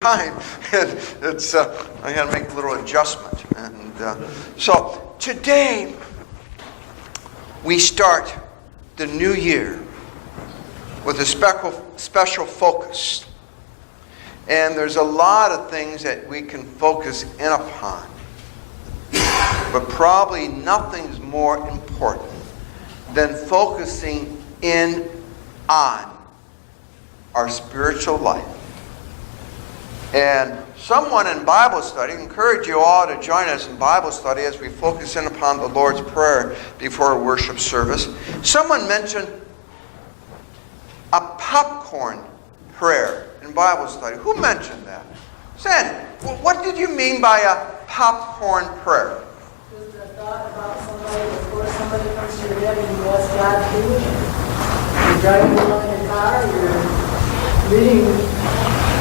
time. It's I had to make a little adjustment, and so today we start the new year with a special focus, and there's a lot of things that we can focus in upon, but probably nothing's more important than focusing in on our spiritual life. And someone in Bible study, encourage you all to join us in Bible study as we focus in upon the Lord's Prayer before worship service. Someone mentioned a popcorn prayer in Bible study. Who mentioned that? Sandy, what did you mean by a popcorn prayer? Just a thought about somebody before somebody comes to your head and you ask God to do it. You're driving along in your car, you're reading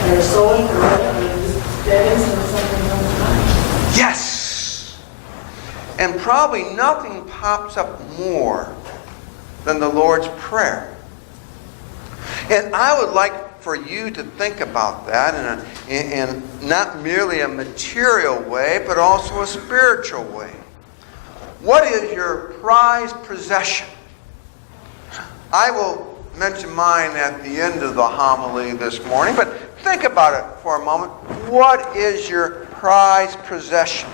or sewing or whatever, and just dead instant something comes to mind. Yes! And probably nothing pops up more than the Lord's Prayer. And I would like for you to think about that in not merely a material way, but also a spiritual way. What is your prized possession? I will mention mine at the end of the homily this morning, but think about it for a moment. What is your prized possession?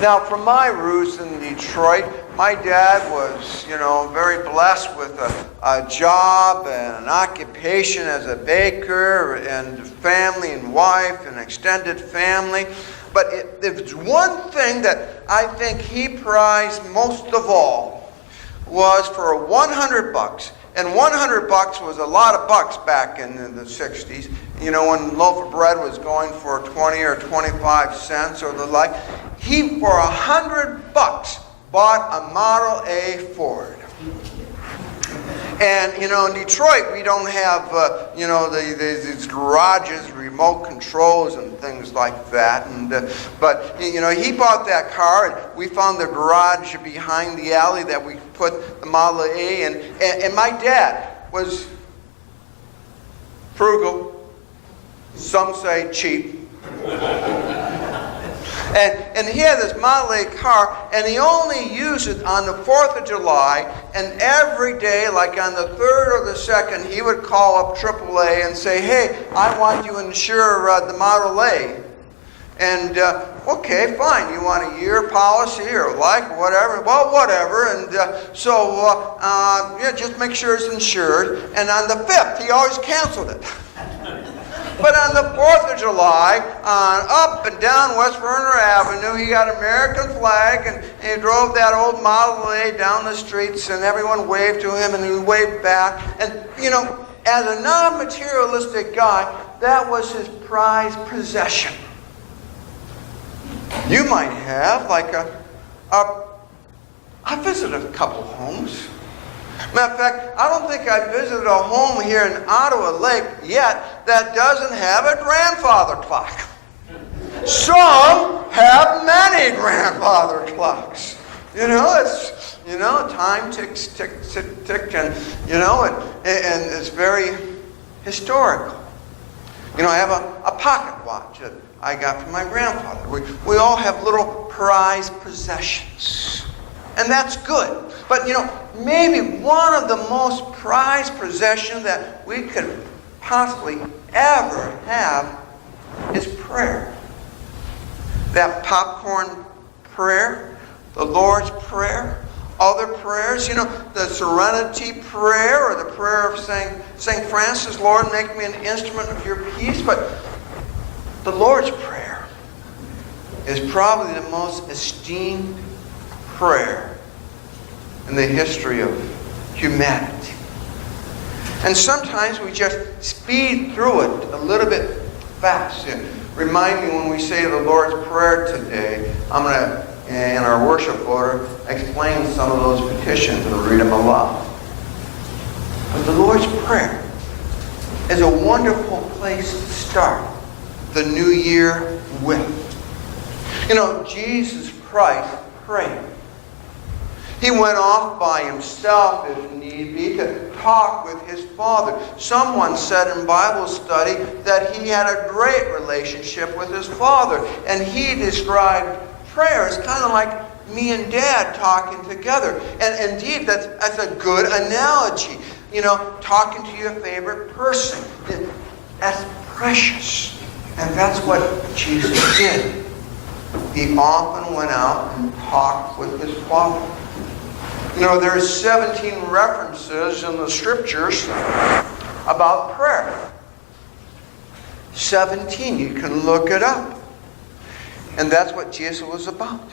Now, from my roots in Detroit, my dad was, very blessed with a job and an occupation as a baker and family and wife and extended family. But if it's one thing that I think he prized most of all was for $100. And $100 was a lot of bucks back in the 60s. When a loaf of bread was going for 20 or 25 cents or the like. He, for $100, bought a Model A Ford. And, in Detroit, we don't have, these garages, remote controls and things like that. But he bought that car, and we found the garage behind the alley that we put the Model A in. And my dad was frugal, some say cheap. And he had this Model A car, and he only used it on the 4th of July, and every day, like on the 3rd or the 2nd, he would call up AAA and say, hey, I want you to insure the Model A. And, okay, fine, you want a year policy or whatever? Well, whatever, and just make sure it's insured. And on the 5th, he always canceled it. But on the 4th of July, up and down West Werner Avenue, he got an American flag, and he drove that old Model A down the streets, and everyone waved to him, and he waved back. And, as a non-materialistic guy, that was his prized possession. You might have, I visited a couple homes. Matter of fact, I don't think I visited a home here in Ottawa Lake yet that doesn't have a grandfather clock. Some have many grandfather clocks. It's, time ticks, tick, tick, tick, and, and it's very historical. I have a pocket watch that I got from my grandfather. We all have little prized possessions. And that's good. But, maybe one of the most prized possessions that we could possibly ever have is prayer. That popcorn prayer, the Lord's Prayer, other prayers, the Serenity Prayer or the prayer of St. Francis, Lord, make me an instrument of your peace. But the Lord's Prayer is probably the most esteemed prayer in the history of humanity. And sometimes we just speed through it a little bit fast. Remind me when we say the Lord's Prayer today, I'm going to, in our worship order, explain some of those petitions and read them aloud. But the Lord's Prayer is a wonderful place to start the new year with. Jesus Christ prayed. He went off by himself, if need be, to talk with his Father. Someone said in Bible study that he had a great relationship with his Father. And he described prayer as kind of like me and Dad talking together. And indeed, that's a good analogy. You know, talking to your favorite person. That's precious. And that's what Jesus did. He often went out and talked with his Father. You know, there's 17 references in the Scriptures about prayer. 17. You can look it up. And that's what Jesus was about.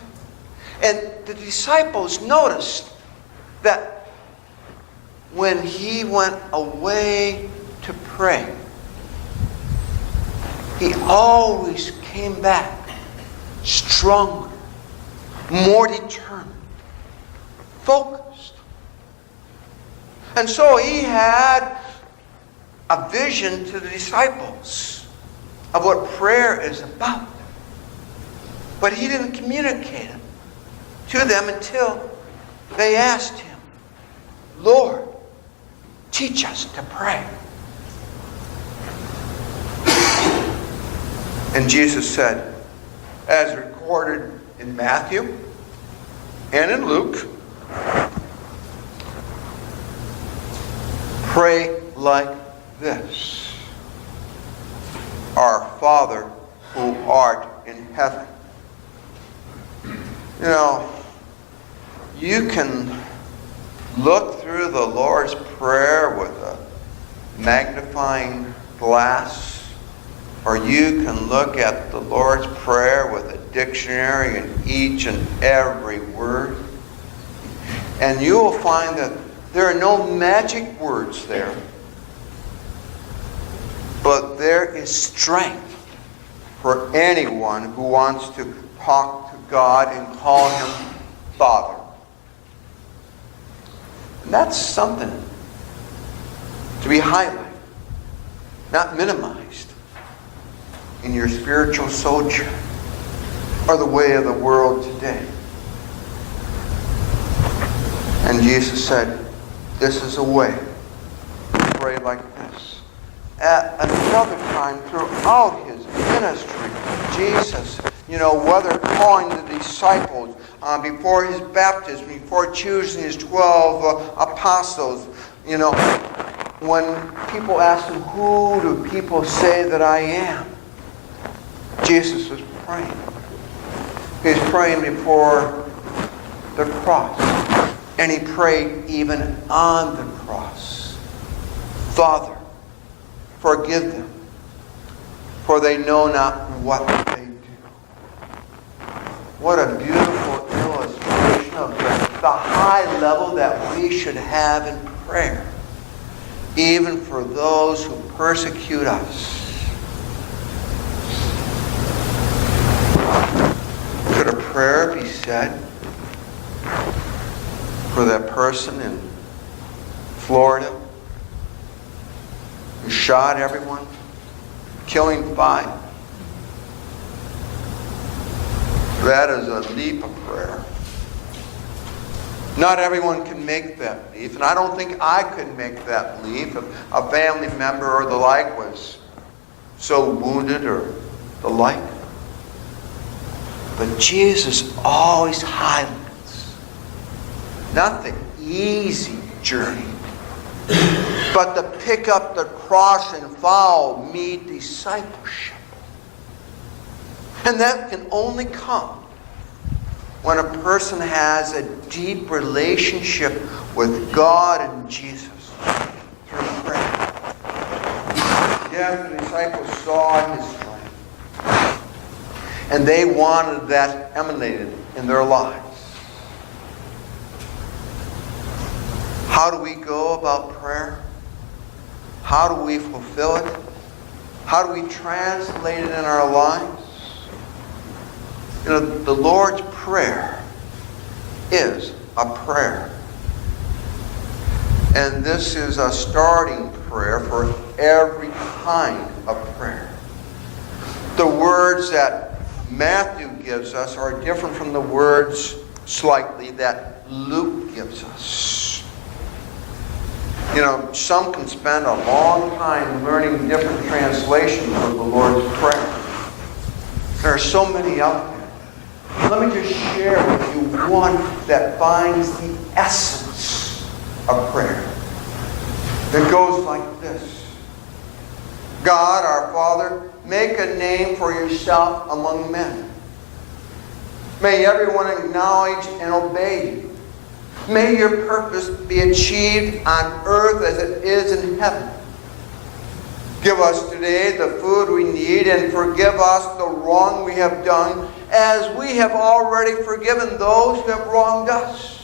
And the disciples noticed that when he went away to pray, he always came back stronger, more determined, focused. And so he had a vision to the disciples of what prayer is about. But he didn't communicate it to them until they asked him, Lord, teach us to pray. And Jesus said, as recorded in Matthew and in Luke, pray like this. Our Father who art in heaven. You know, you can look through the Lord's Prayer with a magnifying glass, or you can look at the Lord's Prayer with a dictionary and each and every word. And you will find that there are no magic words there. But there is strength for anyone who wants to talk to God and call him Father. And that's something to be highlighted, not minimized in your spiritual sojourn or the way of the world today. And Jesus said, this is a way to pray like this. At another time throughout his ministry, Jesus, whether calling the disciples before his baptism, before choosing his 12 apostles, when people ask him, who do people say that I am? Jesus was praying. He was praying before the cross. And he prayed even on the cross. Father, forgive them, for they know not what they do. What a beautiful illustration of the high level that we should have in prayer, even for those who persecute us. Could a prayer be said for that person in Florida who shot everyone, killing 5? That is a leap of prayer. Not everyone can make that leap, and I don't think I could make that leap if a family member or the like was so wounded or the like. But Jesus always highlights not the easy journey, but to pick up the cross and follow me discipleship. And that can only come when a person has a deep relationship with God and Jesus through prayer. Yes, the disciples saw his strength, and they wanted that emanated in their lives. How do we go about prayer? How do we fulfill it? How do we translate it in our lives? The Lord's Prayer is a prayer. And this is a starting prayer for every kind of prayer. The words that Matthew gives us are different from the words slightly that Luke gives us. You know, some can spend a long time learning different translations of the Lord's Prayer. There are so many out there. Let me just share with you one that finds the essence of prayer. It goes like this. God, our Father, make a name for yourself among men. May everyone acknowledge and obey you. May your purpose be achieved on earth as it is in heaven. Give us today the food we need and forgive us the wrong we have done as we have already forgiven those who have wronged us.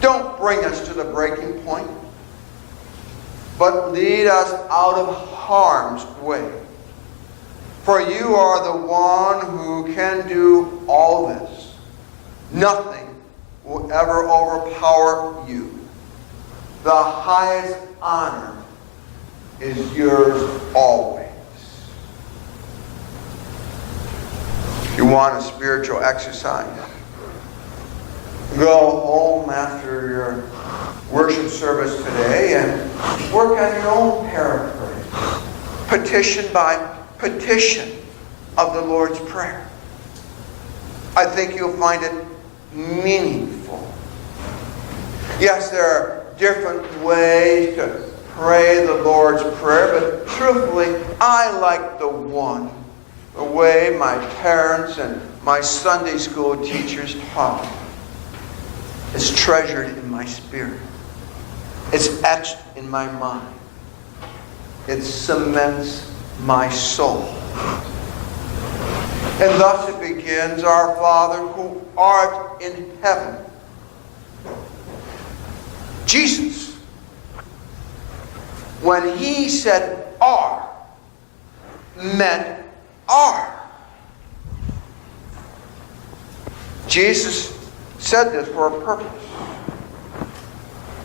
Don't bring us to the breaking point, but lead us out of harm's way. For you are the one who can do all this. Nothing will ever overpower you. The highest honor is yours always. If you want a spiritual exercise, go home after your worship service today and work on your own paraphrase, petition by petition of the Lord's Prayer. I think you'll find it meaningful. Yes, there are different ways to pray the Lord's Prayer, but truthfully, I like the way my parents and my Sunday school teachers taught. It's treasured in my spirit. It's etched in my mind. It cements my soul. And thus it begins, Our Father who art in heaven. Jesus, when he said "our," meant "our." Jesus said this for a purpose.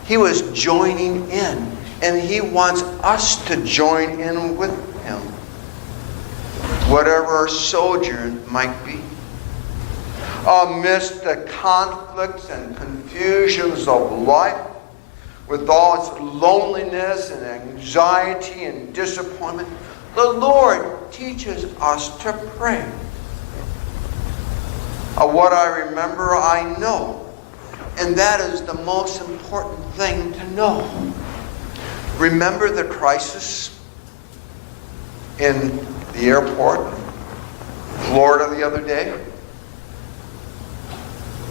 He was joining in, and he wants us to join in with him, whatever our sojourn might be. Amidst the conflicts and confusions of life, with all its loneliness and anxiety and disappointment, the Lord teaches us to pray. What I remember, I know. And that is the most important thing to know. Remember the crisis in the airport in Florida the other day?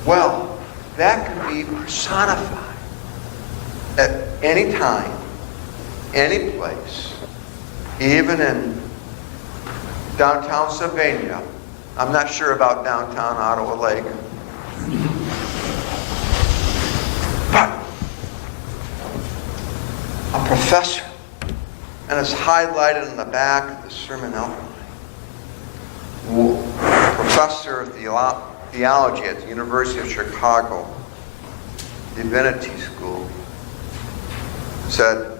Well, that can be personified at any time, any place, even in downtown Sylvania. I'm not sure about downtown Ottawa Lake. But a professor, and it's highlighted in the back of the sermon outline, professor of theology at the University of Chicago, Divinity School, said,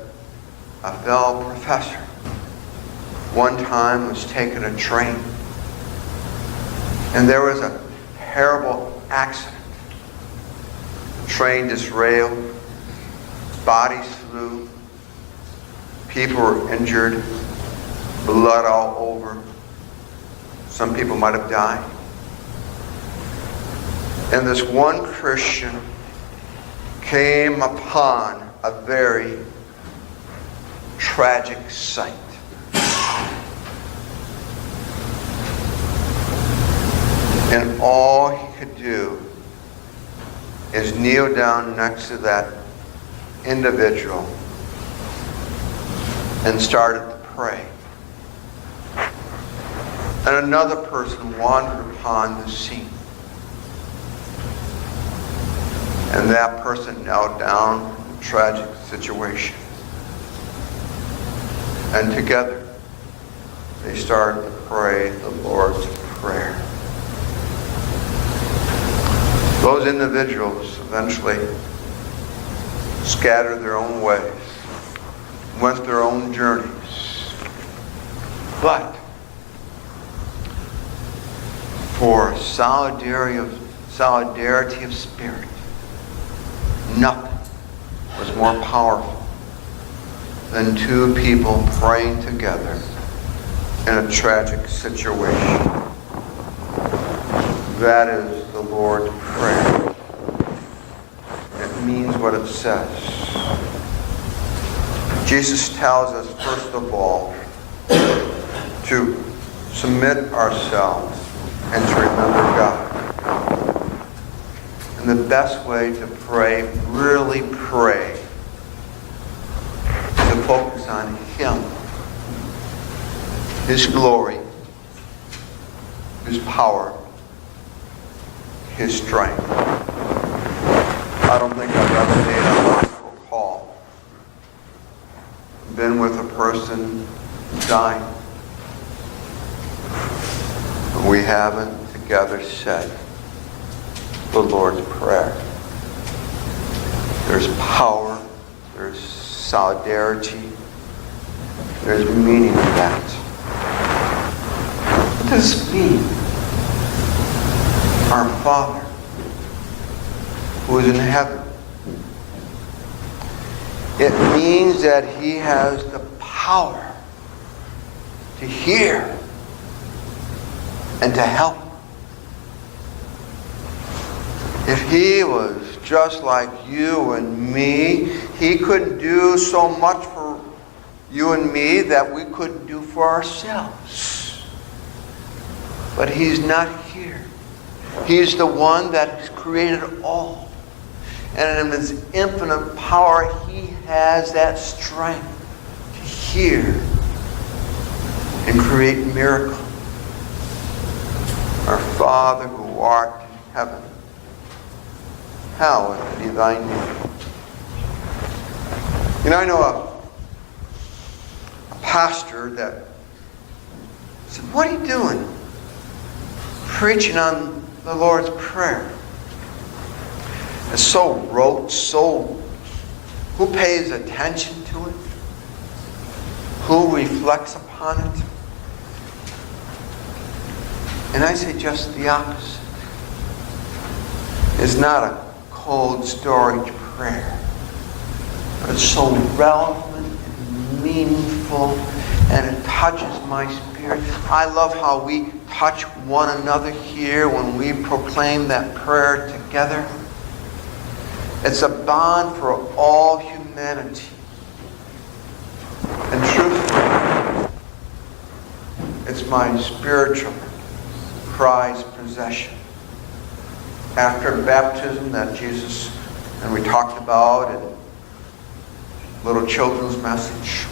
a fellow professor one time was taking a train, and there was a terrible accident. The train derailed, bodies flew, people were injured, blood all over. Some people might have died. And this one Christian came upon a very tragic sight. And all he could do is kneel down next to that individual and started to pray. And another person wandered upon the scene. And that person knelt down in a tragic situation. And together, they started to pray the Lord's Prayer. Those individuals eventually scattered their own ways, went their own journeys. But for solidarity of solidarity of spirit. Nothing was more powerful than two people praying together in a tragic situation. That is the Lord's Prayer. It means what it says. Jesus tells us, first of all, to submit ourselves and to remember God. And the best way to pray, really pray, is to focus on Him, His glory, His power, His strength. I don't think I've ever made a hospital call, been with a person dying, we haven't together said the Lord's Prayer. There's power, there's solidarity, there's meaning in that. What does it mean? Our Father, who is in heaven. It means that He has the power to hear and to help. If He was just like you and me, He couldn't do so much for you and me that we couldn't do for ourselves. But He's not here. He's the one that has created all. And in His infinite power, He has that strength to hear and create miracles. Our Father who art in heaven, hallowed be thy name. You know, I know a pastor that said, what are you doing? Preaching on the Lord's Prayer. It's so rote, who pays attention to it? Who reflects upon it? And I say just the opposite. It's not a cold storage prayer, but it's so relevant and meaningful, and it touches my spirit. I love how we touch one another here when we proclaim that prayer together. It's a bond for all humanity. And truthfully, it's my spiritual prized possession. After baptism that Jesus, and we talked about in little children's message,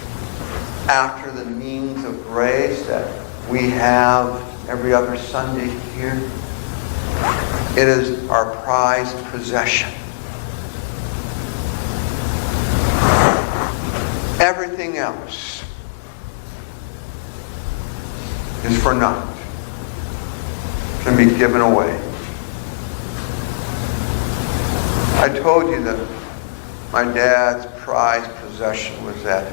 after the means of grace that we have every other Sunday here, it is our prized possession. Everything else is for naught. Can be given away. I told you that my dad's prized possession was that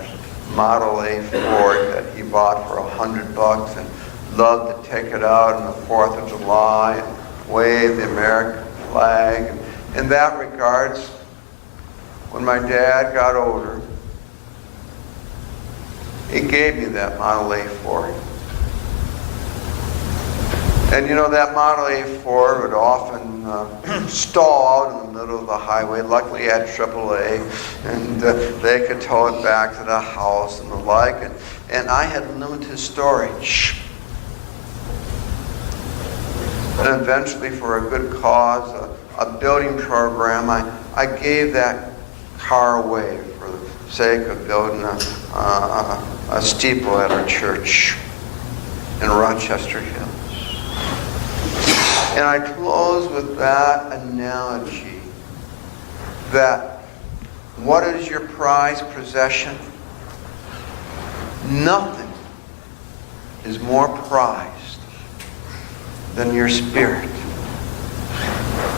Model A Ford that he bought for $100 and loved to take it out on the 4th of July and wave the American flag. And in that regards, when my dad got older, he gave me that Model A Ford. And you know, that Model A Ford would often stall out in the middle of the highway. Luckily, I had AAA, and they could tow it back to the house and the like. And I had limited storage. And eventually, for a good cause, a building program, I gave that car away for the sake of building a steeple at our church in Rochester Hills. And I close with that analogy that what is your prized possession? Nothing is more prized than your spirit,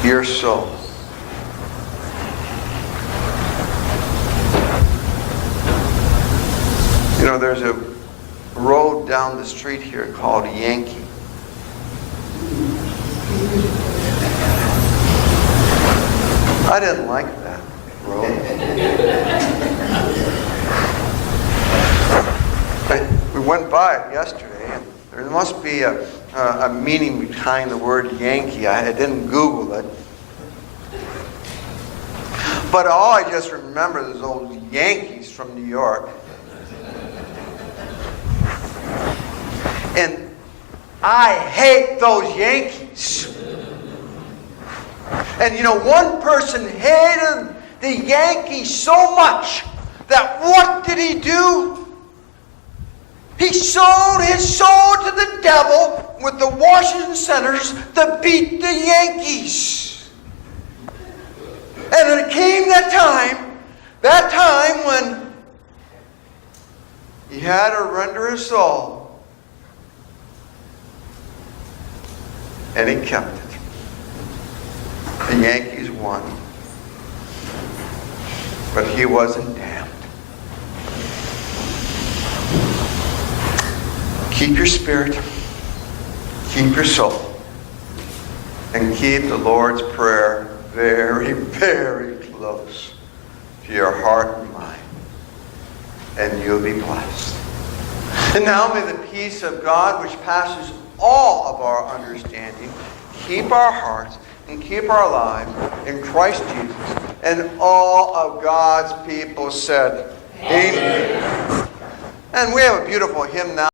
your soul. You know, there's a road down the street here called Yankee. I didn't like that road. We went by it yesterday, and there must be a meaning behind the word Yankee. I didn't Google it. But all I just remember is those Yankees from New York. And I hate those Yankees. And you know, one person hated the Yankees so much that what did he do? He sold his soul to the devil with the Washington Senators to beat the Yankees. And it came that time when he had to render his soul. And he kept it. The Yankees won. But he wasn't damned. Keep your spirit, keep your soul, and keep the Lord's Prayer very, very close to your heart and mind, and you'll be blessed. And now may the peace of God, which passes all of our understanding, keep our hearts and keep our lives in Christ Jesus. And all of God's people said, Amen. And we have a beautiful hymn now.